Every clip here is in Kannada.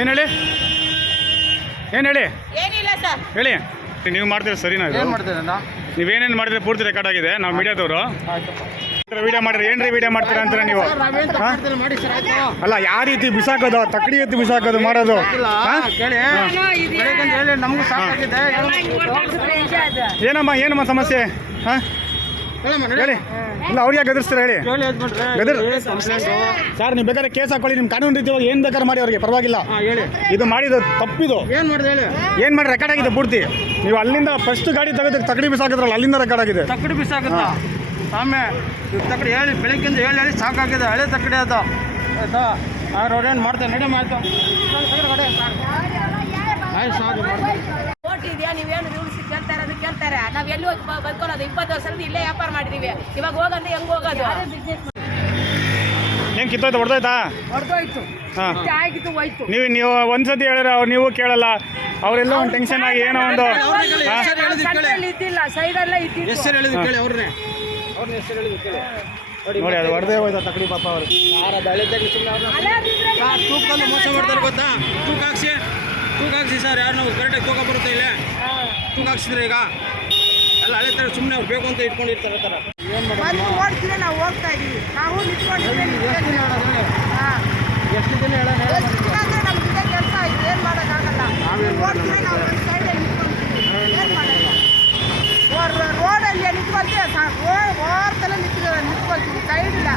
ಏನು ಹೇಳಿ? ಏನು ಹೇಳಿ? ಏನಿಲ್ಲ ಸರ್. ಹೇಳಿ. ನೀವು ಮಾಡ್ತೀರಾ ಸರಿನಾ ಇದು? ಏನು ಮಾಡ್ತೀರ ನೀವೇನೇನು ಮಾಡಿದ್ರೆ ಪೂರ್ತಿ ರೆಕಾರ್ಡ್ ಆಗಿದೆ? ನಾವು ಮೀಡಿಯಾದವರು. ವಿಡಿಯೋ ಮಾಡಿದ್ರೆ ಏನ್ರಿ ವಿಡಿಯೋ ಮಾಡ್ತೀರಾ ಅಂತೀರ ನೀವು? ಹಾ? ಮಾಡ್ತೇನೆ ಮಾಡಿ ಸರ್ ಆಯ್ತು. ಅಲ್ಲ ಯಾವ ರೀತಿ ಬಿಸಾಕೋದು ತಕ್ಕಡಿ ಎತ್ತಿ ಬಿಸಾಕೋದು ಮಾಡೋದು? ಹಾ? ಕೇಳಿ. ಹೇಳಿ ನಮಗೂ ಸಾಕಾಗಿದೆ. ಹೇಳ್ಬೇಕು. ಏನಮ್ಮ ಏನಮ್ಮ ಸಮಸ್ಯೆ? ಹಾಂ. ಹೇಳಿ ಇಲ್ಲ ಅವ್ರಿಗೆ ಯಾಕೆ ಗದರ್ಸ್ತೀರಾ ಹೇಳಿ. ಗದರ್ ಸರ್ ನೀವು ಬೇಕಾದ್ರೆ ಕೇಸ್ ಹಾಕೊಳ್ಳಿ ನಿಮ್ಮ ಕಾನೂನು ರೀತಿಯಾಗಿ ಏನು ಬೇಕಾದ್ರೆ ಮಾಡಿ ಅವ್ರಿಗೆ ಪರವಾಗಿಲ್ಲ. ಇದು ಮಾಡಿದ್ದು ತಪ್ಪಿದು. ಏನು ಮಾಡಿದೆ ಹೇಳಿ? ಏನು ಮಾಡಿ ರೆಕಾರ್ಡ್ ಆಗಿದೆ ಪೂರ್ತಿ. ನೀವು ಅಲ್ಲಿಂದ ಫಸ್ಟ್ ಗಾಡಿ ತೆಗೆದು ತಗಡಿ ಬಿಸಾಕಿದ್ರಲ್ಲ ಅಲ್ಲಿಂದ ರೆಕಾರ್ಡ್ ಆಗಿದೆ. ತಕ್ಕಡಿ ಬಿಸಾಕತ್ತ? ಆಮೆ ಇವ್ ತಕ್ಕಡಿ ಹೇಳಿ ಬೆಳಗ್ಗಿಂದ ಹೇಳಿ ಹೇಳಿ ಸಾಕಾಗಿದೆ ಹಳೆ ತಕ್ಕಡಿ ಅದು. ಆಯ್ತಾ? ಅವ್ರು ಅವ್ರೇನು ಮಾಡ್ತಾರೆ? ನಡಿ ಆಯ್ತು. ನಾವ್ ಎಲ್ಲಿ ಹೋಗಿ ಬ- ಇಪ್ಪತ್ತು ವರ್ಷದಿಂದ ಇಲ್ಲೇ ವ್ಯಾಪಾರ ಮಾಡಿದೀವಿ. ಇವಾಗ ಹೋಗಂದ್ರೆ ಹೆಂಗ್ ಹೋಗೋದು? ಹೆಂಗ್ ಕಿತ್ತೋಯ್ತು ಹೊಡೆದೋಯ್ತಾ ಹೊಡೆದೋಯ್ತು ಹಾಂ. ಆಗಿತ್ತು ಹೋಯ್ತು. ನೀವು ನೀವು ಒಂದ್ಸತಿ ಹೇಳಿದ್ರೆ ಅವ್ರು ನೀವು ಕೇಳಲ್ಲ. ಅವರೆಲ್ಲ ಒಂದು ಟೆನ್ಷನ್ ಆಗಿ ಏನೋ ಒಂದು ಹಾಂ? ಸೈಡಲ್ಲಿ ಇದ್ದಿಲ್ಲ. ಸೈಡಲ್ಲೇ ಇದ್ದಿದ್ದು. ಹೆಸರು ಹೇಳಿದ್ರು ಕೇಳಿ ಅವ್ರನ್ನೇ ಅವ್ರನ್ನ ಹೆಸರು ಹೇಳಿದ್ರು ಕೇಳಿ. ನೋಡಿ ಅದು ಹೊಡೆದೇ ಹೋಯ್ತಾ ತಕಡಿ ಪಾಪ ಅವರು. ಸರ್ ತೂಕದಲ್ಲಿ ಮೋಸ ಮಾಡ್ತಾರೆ ಗೊತ್ತಾ? ತೂಕ ಹಾಕ್ಸಿ. ತೂಕ ಹಾಕ್ಸಿ ಸರ್ ಯಾರು ನಾವು ಕರೆಕ್ಟಾಗಿ ತೂಕ ಬರುತ್ತೆ ಇಲ್ಲೇ. ತೂಕ ಹಾಕ್ಸಿದ್ರೆ ಈಗ? ಎಲ್ಲ ಹಳೆ ತರ ಸುಮ್ಮನೆ ಅವ್ರು ಬೇಕು ಅಂತ ಇಟ್ಕೊಂಡಿರ್ತಾರೆ ಥರ. ಏನು ಬಂದು ಓಡ್ತೀವಿ ನಾವು ಹೋಗ್ತಾ ಇದೀವಿ. ನಾವು ನಿಂತ್ಕೊಂಡಿದ್ದೀವಿ ಎಷ್ಟು ಹಾಂ. ಎಷ್ಟು ದಿನ ಎಷ್ಟು ಅಂದ್ರೆ ನಮ್ಗೆ ಇದೇ ಕೆಲಸ ಆಯ್ತು ಏನು ಮಾಡೋಕ್ಕಾಗಲ್ಲ. ನಾವೇನ್ ಓಡ್ತೀವಿ ನಾವು ಒಂದು ಸೈಡಲ್ಲಿ ನಿಂತ್ಕೊಂತೀವಿ. ಏನು ಮಾಡಲ್ಲ ರೋಡಲ್ಲಿ ನಿಂತ್ಕೊಂತೀವಿ ಸಾಕು. ಓರ್ತಲ್ಲ ನಿಂತ್ಕೊ ನಿಂತ್ಕೊಂತೀವಿ. ಸೈಡ್ ಇಲ್ಲ.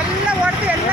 ಎಲ್ಲ ಓಡ್ತೀವಿ ಎಲ್ಲ